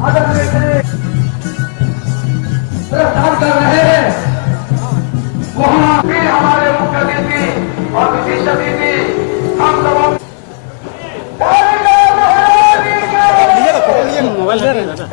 आदरणीय गिरफ्तार कर रहे हैं, वहां भी हमारे मुख्य अतिथि और विशिष्ट अतिथि हम लोगों मोबाइल दे रहे सर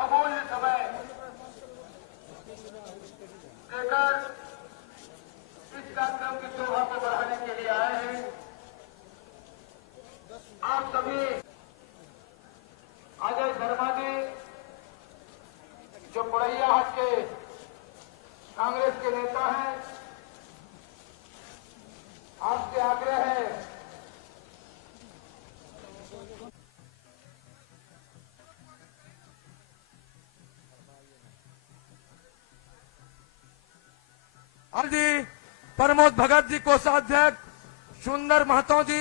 अमूल्य समय देकर इस कार्यक्रम की शोभा को बढ़ाने के लिए आए हैं। आप सभी अजय शर्मा जी, जो पुरैयाहाट के कांग्रेस के नेता हैं, आपसे आग्रह है जी प्रमोद भगत जी, कोषाध्यक्ष सुंदर महतो जी,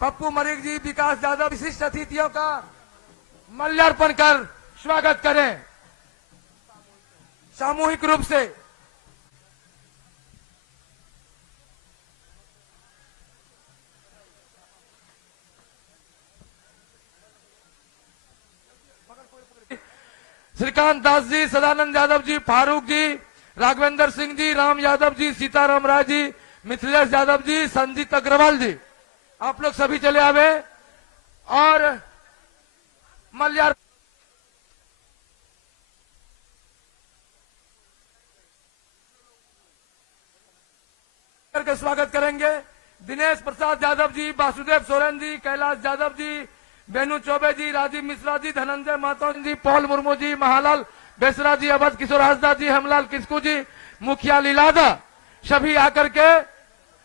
पप्पू मलिक जी, विकास यादव, विशिष्ट अतिथियों का माल्यार्पण कर स्वागत करें सामूहिक रूप से। श्रीकांत दास जी, सदानंद यादव जी, फारूक जी, राघवेंद्र सिंह जी, राम यादव जी, सीताराम राय जी, मिथिलेश यादव जी, संजीत अग्रवाल जी, आप लोग सभी चले आवे और मल्यार्पण करके स्वागत करेंगे। दिनेश प्रसाद यादव जी, वासुदेव सोरेन जी, कैलाश यादव जी, बेनू चौबे जी, राजीव मिश्रा जी, धनंजय महतो जी, पॉल मुर्मू जी, महालाल बेसरा जी, अवध किशोर हासदा जी, हेमलाल किस्कू जी, मुखिया लीलादा, सभी आकर के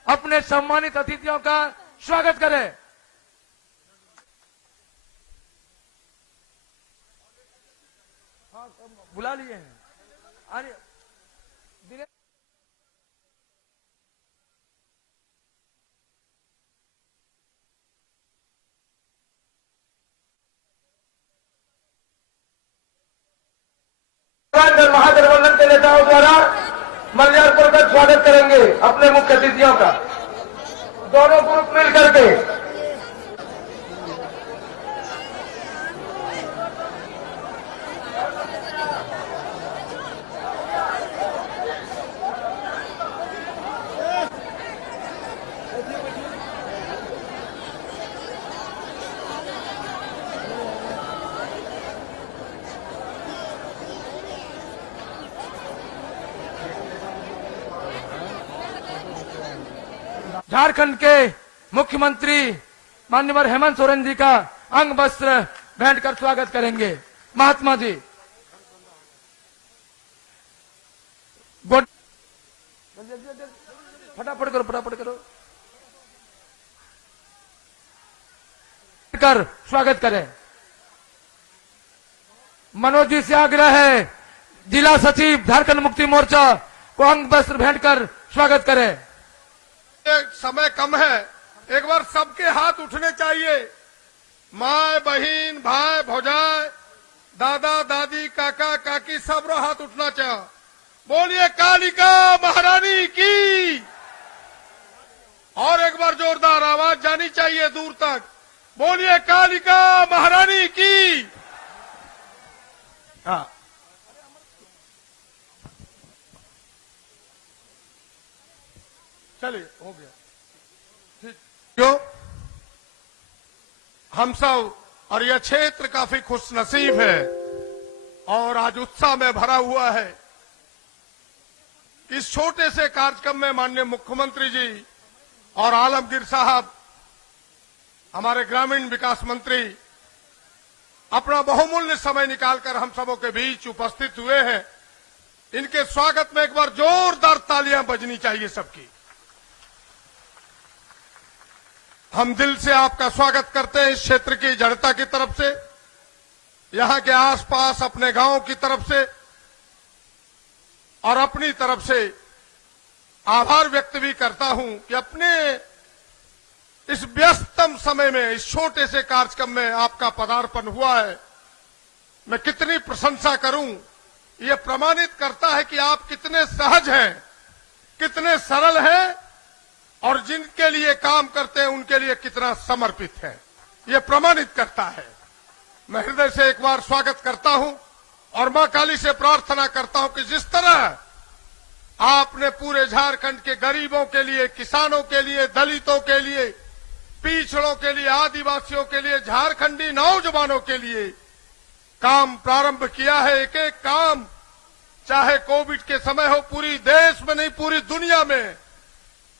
अपने सम्मानित अतिथियों का स्वागत करें। बुला लिए हैं। महागठबंधन के नेताओं द्वारा मल्यारपुर का स्वागत करेंगे अपने मुख्य अतिथियों का, दोनों ग्रुप मिलकर के। झारखंड के मुख्यमंत्री माननीय हेमंत सोरेन जी का अंग वस्त्र भेंट कर स्वागत करेंगे। महात्मा जी फटाफट करो कर स्वागत करें। मनोज जी से आग्रह है जिला सचिव झारखंड मुक्ति मोर्चा को अंग वस्त्र भेंट कर स्वागत करें। समय कम है, एक बार सबके हाथ उठने चाहिए। माँ बहन भाई भौजाई दादा दादी काका काकी सब हाथ उठना चाहिए। बोलिए कालिका महारानी की। और एक बार जोरदार आवाज जानी चाहिए दूर तक। बोलिए कालिका महारानी की। हाँ, चलिए हो गया ठीक। क्यों हम सब और यह क्षेत्र काफी खुशनसीब है और आज उत्साह में भरा हुआ है। इस छोटे से कार्यक्रम में माननीय मुख्यमंत्री जी और आलमगीर साहब हमारे ग्रामीण विकास मंत्री अपना बहुमूल्य समय निकालकर हम सबों के बीच उपस्थित हुए हैं। इनके स्वागत में एक बार जोरदार तालियां बजनी चाहिए सबकी। हम दिल से आपका स्वागत करते हैं इस क्षेत्र की जनता की तरफ से, यहां के आसपास अपने गांव की तरफ से और अपनी तरफ से आभार व्यक्त भी करता हूं कि अपने इस व्यस्तम समय में इस छोटे से कार्यक्रम में आपका पदार्पण हुआ है। मैं कितनी प्रशंसा करूं, यह प्रमाणित करता है कि आप कितने सहज हैं, कितने सरल हैं और जिनके लिए काम करते हैं उनके लिए कितना समर्पित है, यह प्रमाणित करता है। मैं हृदय से एक बार स्वागत करता हूं और मां काली से प्रार्थना करता हूं कि जिस तरह आपने पूरे झारखंड के गरीबों के लिए, किसानों के लिए, दलितों के लिए, पिछड़ों के लिए, आदिवासियों के लिए, झारखंडी नौजवानों के लिए काम प्रारंभ किया है। एक एक काम, चाहे कोविड के समय हो, पूरी देश में नहीं पूरी दुनिया में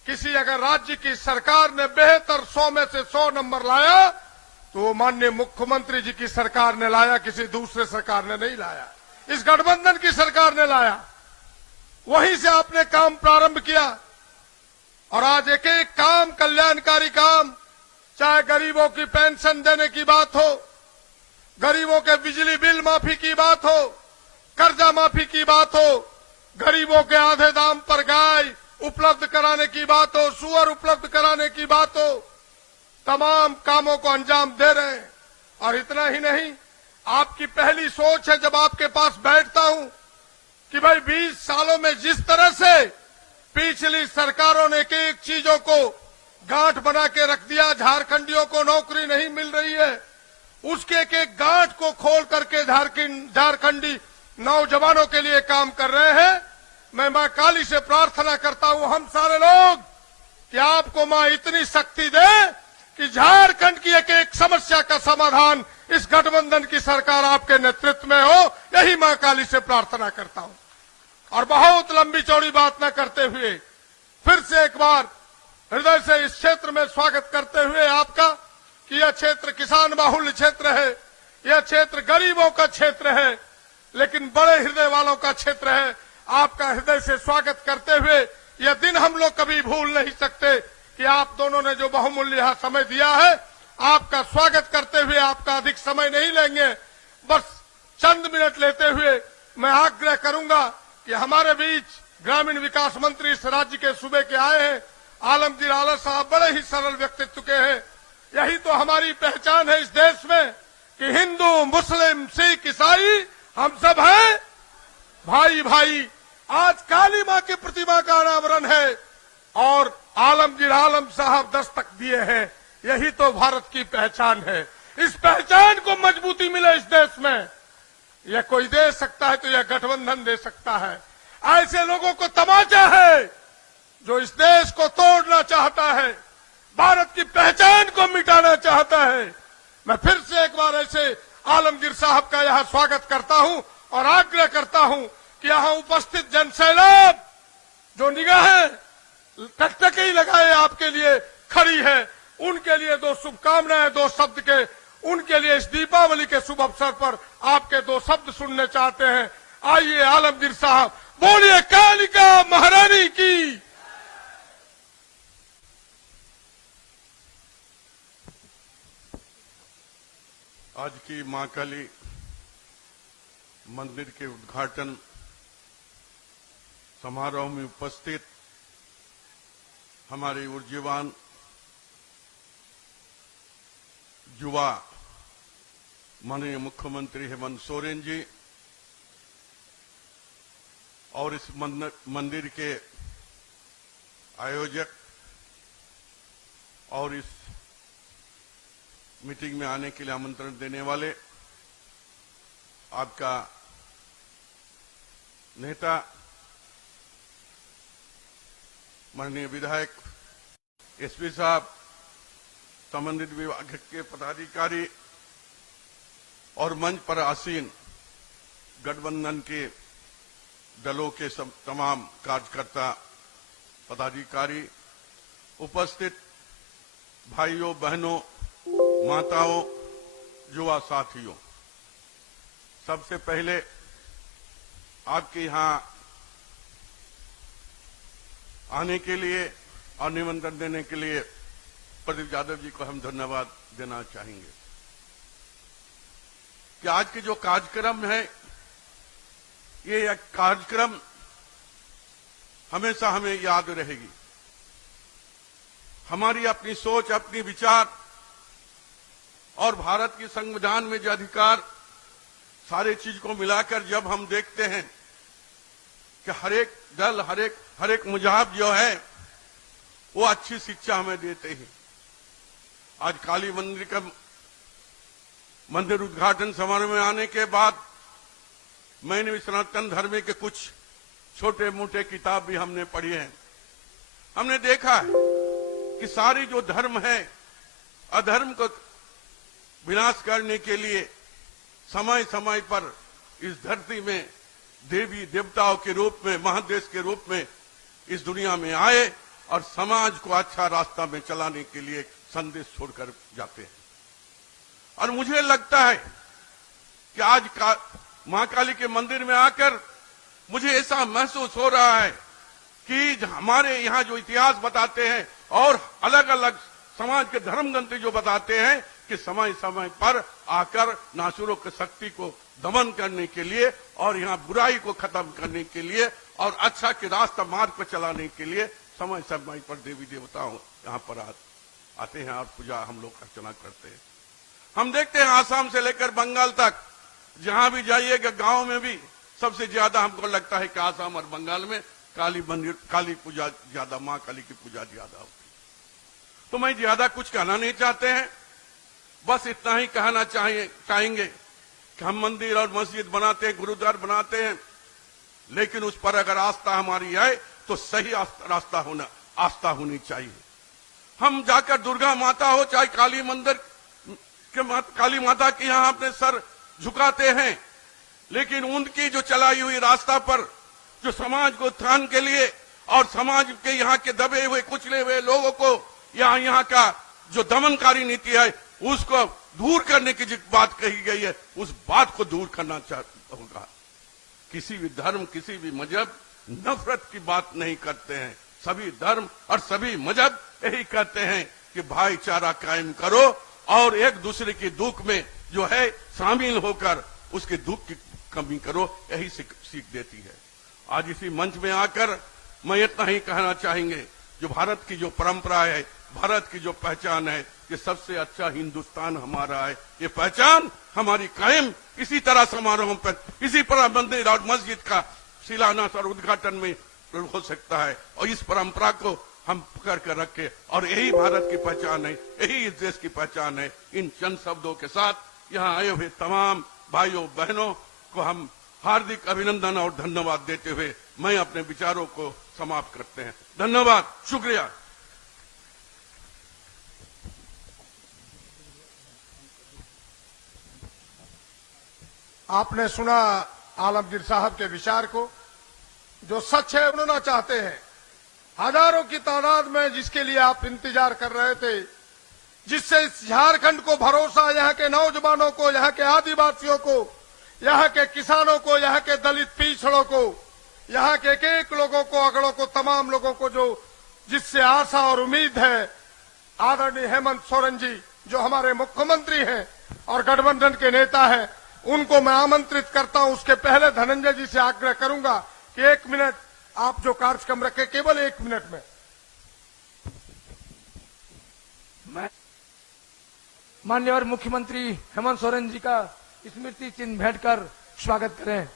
किसी अगर राज्य की सरकार ने बेहतर 100 में से 100 नंबर लाया तो वो माननीय मुख्यमंत्री जी की सरकार ने लाया, किसी दूसरे सरकार ने नहीं लाया। इस गठबंधन की सरकार ने लाया, वहीं से आपने काम प्रारंभ किया और आज एक एक काम, कल्याणकारी काम, चाहे गरीबों की पेंशन देने की बात हो, गरीबों के बिजली बिल माफी की बात हो, कर्जा माफी की बात हो, गरीबों के आधे दाम पर गाय उपलब्ध कराने की बात हो, सुअर उपलब्ध कराने की बात हो, तमाम कामों को अंजाम दे रहे हैं। और इतना ही नहीं, आपकी पहली सोच है जब आपके पास बैठता हूं कि भाई 20 सालों में जिस तरह से पिछली सरकारों ने एक एक चीजों को गांठ बना के रख दिया, झारखंडियों को नौकरी नहीं मिल रही है, उसके एक एक गांठ को खोल करके झारखंडी नौजवानों के लिए काम कर रहे हैं। मैं मां काली से प्रार्थना करता हूं हम सारे लोग कि आपको मां इतनी शक्ति दे कि झारखंड की एक एक समस्या का समाधान इस गठबंधन की सरकार आपके नेतृत्व में हो, यही मां काली से प्रार्थना करता हूं। और बहुत लंबी चौड़ी बात न करते हुए फिर से एक बार हृदय से इस क्षेत्र में स्वागत करते हुए आपका कि यह क्षेत्र किसान बाहुल्य क्षेत्र है, यह क्षेत्र गरीबों का क्षेत्र है, लेकिन बड़े हृदय वालों का क्षेत्र है। आपका हृदय से स्वागत करते हुए यह दिन हम लोग कभी भूल नहीं सकते कि आप दोनों ने जो बहुमूल्य यहाँ समय दिया है। आपका स्वागत करते हुए आपका अधिक समय नहीं लेंगे, बस चंद मिनट लेते हुए मैं आग्रह करूंगा कि हमारे बीच ग्रामीण विकास मंत्री इस राज्य के सूबे के आए हैं, आलमगीर आलम साहब बड़े ही सरल व्यक्तित्व के हैं। यही तो हमारी पहचान है इस देश में कि हिंदू मुस्लिम सिख ईसाई हम सब हैं भाई भाई। आज काली मां की प्रतिमा का अनावरण है और आलमगीर आलम साहब दस्तक दिए हैं। यही तो भारत की पहचान है। इस पहचान को मजबूती मिले इस देश में, यह कोई दे सकता है तो यह गठबंधन दे सकता है। ऐसे लोगों को तमाचा है जो इस देश को तोड़ना चाहता है, भारत की पहचान को मिटाना चाहता है। मैं फिर से एक बार ऐसे आलमगीर साहब का यहां स्वागत करता हूं और आग्रह करता हूं कि यहां उपस्थित जनसैलाब जो निगाहें टकटकी लगाए आपके लिए खड़ी है, उनके लिए दो शुभकामनाएं, दो शब्द के उनके लिए इस दीपावली के शुभ अवसर पर आपके दो शब्द सुनने चाहते हैं। आइए आलमगीर साहब, बोलिए कालिका महारानी की। आज की मां काली मंदिर के उद्घाटन समारोह में उपस्थित हमारे ऊर्जावान युवा माननीय मुख्यमंत्री हेमंत सोरेन जी और इस मंदिर के आयोजक और इस मीटिंग में आने के लिए आमंत्रण देने वाले आपका नेता माननीय विधायक एसपी साहब, संबंधित विभाग के पदाधिकारी और मंच पर आसीन गठबंधन के दलों के सब तमाम कार्यकर्ता पदाधिकारी, उपस्थित भाइयों बहनों, माताओं, युवा साथियों, सबसे पहले आपके यहां आने के लिए और निमंत्रण देने के लिए प्रदीप यादव जी को हम धन्यवाद देना चाहेंगे कि आज के जो कार्यक्रम है, ये एक कार्यक्रम हमेशा हमें याद रहेगी। हमारी अपनी सोच, अपनी विचार और भारत की संविधान में जो अधिकार, सारे चीज को मिलाकर जब हम देखते हैं कि हर एक दल, हर एक मजहब जो है वो अच्छी शिक्षा हमें देते हैं। आज काली मंदिर का मंदिर उद्घाटन समारोह में आने के बाद मैंने भी सनातन धर्म के कुछ छोटे मोटे किताब भी हमने पढ़ी हैं। हमने देखा है कि सारी जो धर्म है, अधर्म को विनाश करने के लिए समय समय पर इस धरती में देवी देवताओं के रूप में, महादेश के रूप में इस दुनिया में आए और समाज को अच्छा रास्ता में चलाने के लिए संदेश छोड़कर जाते हैं। और मुझे लगता है कि आज मां काली के मंदिर में आकर मुझे ऐसा महसूस हो रहा है कि हमारे यहाँ जो इतिहास बताते हैं और अलग अलग समाज के धर्मग्रंथ जो बताते हैं कि समय समय पर आकर नासुरों की शक्ति को दमन करने के लिए और यहाँ बुराई को खत्म करने के लिए और अच्छा के रास्ता मार्ग पर चलाने के लिए समय समय पर देवी देवताओं यहाँ पर आते हैं और पूजा हम लोग अर्चना करते हैं। हम देखते हैं आसाम से लेकर बंगाल तक, जहां भी जाइएगा गांव में भी सबसे ज्यादा हमको लगता है कि आसाम और बंगाल में काली मंदिर, काली पूजा ज्यादा, मां काली की पूजा ज्यादा होती है। तो मैं ज्यादा कुछ कहना नहीं चाहते हैं, बस इतना ही कहना चाहेंगे कि हम मंदिर और मस्जिद बनाते हैं, गुरुद्वार बनाते हैं, लेकिन उस पर अगर आस्था हमारी है तो सही आस्था होनी चाहिए। हम जाकर दुर्गा माता हो चाहे काली मंदिर के काली माता के यहाँ अपने सर झुकाते हैं, लेकिन उनकी जो चलाई हुई रास्ता पर जो समाज को उत्थान के लिए और समाज के यहाँ के दबे हुए कुचले हुए लोगों को यहाँ का जो दमनकारी नीति है उसको दूर करने की जो बात कही गई है उस बात को दूर करना होगा। किसी भी धर्म किसी भी मजहब नफरत की बात नहीं करते हैं। सभी धर्म और सभी मजहब यही कहते हैं कि भाईचारा कायम करो और एक दूसरे के दुख में जो है शामिल होकर उसके दुख की कमी करो, यही सीख देती है। आज इसी मंच में आकर मैं इतना ही कहना चाहेंगे, जो भारत की जो परंपरा है, भारत की जो पहचान है, ये सबसे अच्छा हिंदुस्तान हमारा है। ये पहचान हमारी कायम इसी तरह समारोह पर, इसी तरह मंदिर और मस्जिद का शिलान्यास और उद्घाटन में हो सकता है। और इस परंपरा को हम पकड़ कर रखे और यही भारत की पहचान है, यही इस देश की पहचान है। इन चंद शब्दों के साथ यहाँ आए हुए तमाम भाइयों बहनों को हम हार्दिक अभिनंदन और धन्यवाद देते हुए मैं अपने विचारों को समाप्त करते हैं। धन्यवाद, शुक्रिया। आपने सुना आलमगीर साहब के विचार को, जो सच है बनना चाहते हैं। हजारों की तादाद में जिसके लिए आप इंतजार कर रहे थे, जिससे इस झारखंड को भरोसा, यहाँ के नौजवानों को, यहाँ के आदिवासियों को, यहाँ के किसानों को, यहाँ के दलित पिछड़ों को, यहाँ के एक लोगों को, अगड़ों को, तमाम लोगों को जो जिससे आशा और उम्मीद है, आदरणीय हेमंत सोरेन जी जो हमारे मुख्यमंत्री हैं और गठबंधन के नेता हैं, उनको मैं आमंत्रित करता हूं। उसके पहले धनंजय जी से आग्रह करूंगा कि 1 मिनट आप जो कार्यक्रम रखे, केवल 1 मिनट में माननीय मुख्यमंत्री हेमंत सोरेन जी का स्मृति चिन्ह भेंट कर स्वागत करें।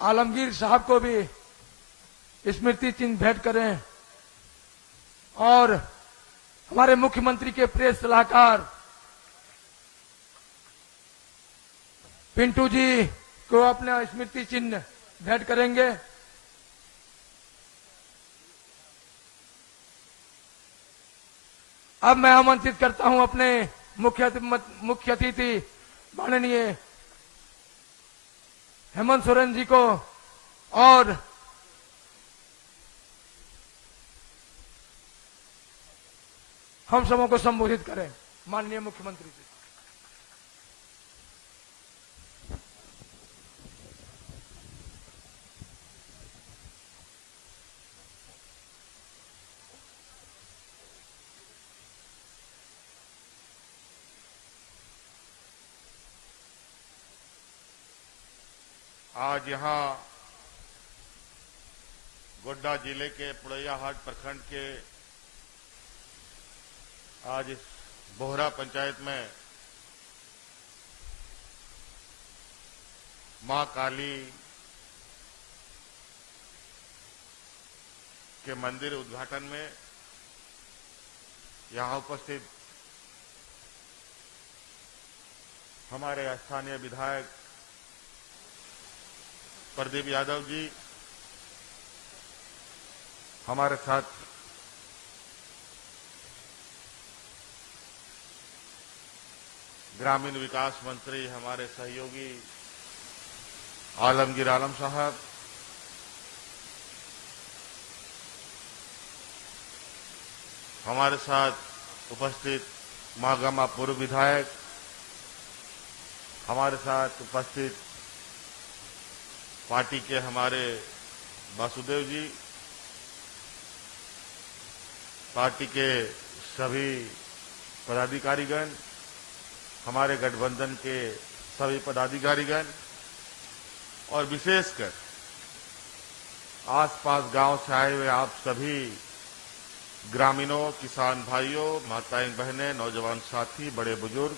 आलमगीर साहब को भी स्मृति चिन्ह भेंट करें और हमारे मुख्यमंत्री के प्रेस सलाहकार पिंटू जी को अपना स्मृति चिन्ह भेंट करेंगे। अब मैं आमंत्रित करता हूं अपने मुख्य अतिथि माननीय हेमंत सोरेन जी को और हम सबों को संबोधित करें। माननीय मुख्यमंत्री जी। आज यहाँ गोड्डा जिले के पुड़ैयाहाट प्रखंड के आज इस बोहरा पंचायत में मां काली के मंदिर उद्घाटन में यहाँ उपस्थित हमारे स्थानीय विधायक प्रदीप यादव जी, हमारे साथ ग्रामीण विकास मंत्री हमारे सहयोगी आलमगीर आलम साहब, हमारे साथ उपस्थित मागामा पूर्व विधायक, हमारे साथ उपस्थित पार्टी के हमारे वासुदेव जी, पार्टी के सभी पदाधिकारीगण, हमारे गठबंधन के सभी पदाधिकारीगण और विशेषकर आसपास गांव से आए हुए आप सभी ग्रामीणों, किसान भाइयों, माताएं बहनें, नौजवान साथी, बड़े बुजुर्ग,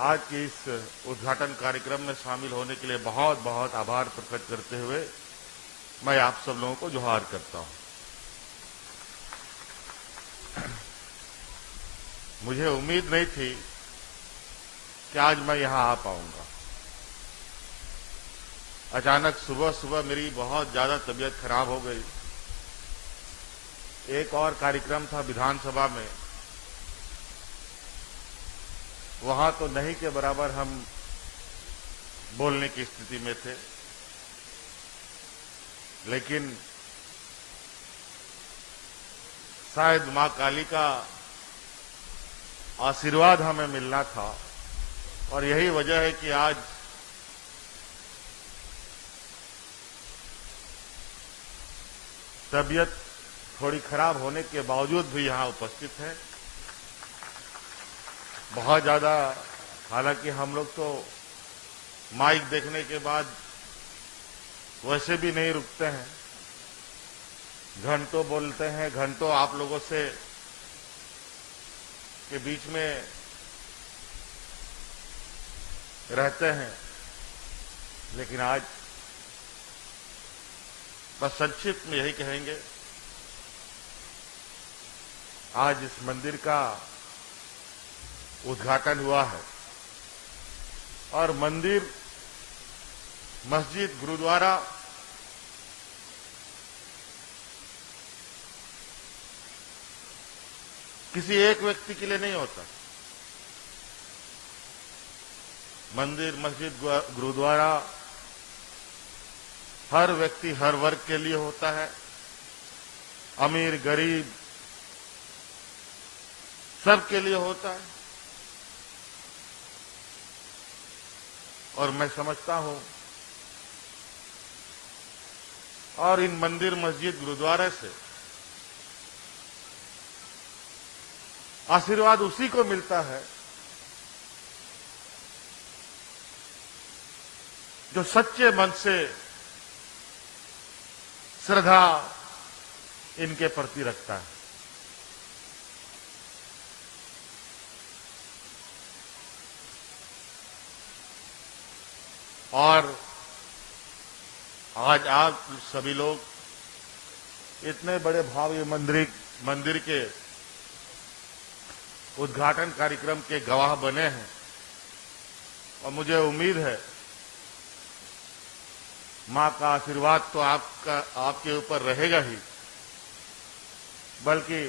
आज के इस उद्घाटन कार्यक्रम में शामिल होने के लिए बहुत बहुत आभार प्रकट करते हुए मैं आप सब लोगों को जोहार करता हूं। मुझे उम्मीद नहीं थी कि आज मैं यहां आ पाऊंगा। अचानक सुबह सुबह मेरी बहुत ज्यादा तबीयत खराब हो गई। एक और कार्यक्रम था विधानसभा में, वहां तो नहीं के बराबर हम बोलने की स्थिति में थे, लेकिन शायद मां काली का आशीर्वाद हमें मिलना था और यही वजह है कि आज तबीयत थोड़ी खराब होने के बावजूद भी यहां उपस्थित है। बहुत ज्यादा, हालांकि हम लोग तो माइक देखने के बाद वैसे भी नहीं रुकते हैं, घंटों बोलते हैं, घंटों आप लोगों से के बीच में रहते हैं, लेकिन आज बस संक्षिप्त में यही कहेंगे, आज इस मंदिर का उद्घाटन हुआ है और मंदिर, मस्जिद, गुरुद्वारा किसी एक व्यक्ति के लिए नहीं होता। मंदिर, मस्जिद, गुरुद्वारा हर व्यक्ति, हर वर्ग के लिए होता है। अमीर, गरीब सबके लिए होता है। और मैं समझता हूं, और इन मंदिर, मस्जिद, गुरुद्वारे से आशीर्वाद उसी को मिलता है जो सच्चे मन से श्रद्धा इनके प्रति रखता है। और आज आप सभी लोग इतने बड़े भव्य मंदिर के उद्घाटन कार्यक्रम के गवाह बने हैं और मुझे उम्मीद है मां का आशीर्वाद तो आपके ऊपर रहेगा ही, बल्कि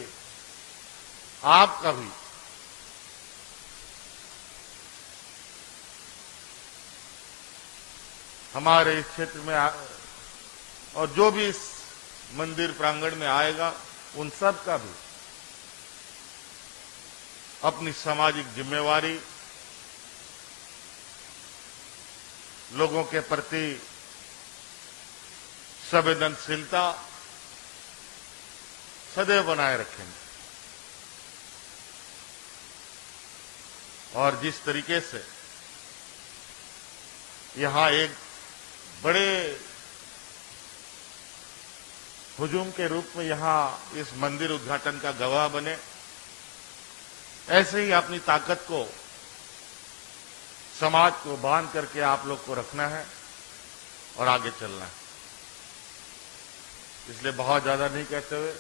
आपका भी हमारे इस क्षेत्र में और जो भी इस मंदिर प्रांगण में आएगा उन सब का भी अपनी सामाजिक जिम्मेवारी, लोगों के प्रति संवेदनशीलता सदैव बनाए रखेंगे। और जिस तरीके से यहां एक बड़े हुजूम के रूप में यहां इस मंदिर उद्घाटन का गवाह बने, ऐसे ही अपनी ताकत को, समाज को बांध करके आप लोग को रखना है और आगे चलना है। इसलिए बहुत ज्यादा नहीं कहते हुए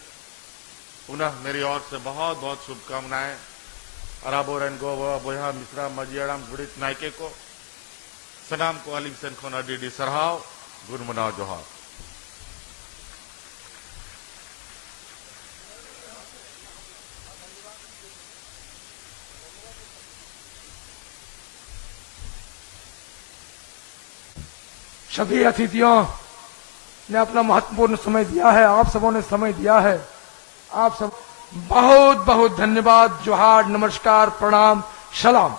पुनः मेरी ओर से बहुत बहुत शुभकामनाएं अराबोरन गोवा बोहा मिश्रा मजियाड़ाम गुड़ित नायके को सनाम को अलिंग सेनखोन अडीडी सरहाव गुरमुनाव जोहार। सभी अतिथियों ने अपना महत्वपूर्ण समय दिया है, आप सबों ने समय दिया है, आप सब बहुत बहुत धन्यवाद। जोहार, नमस्कार, प्रणाम, सलाम।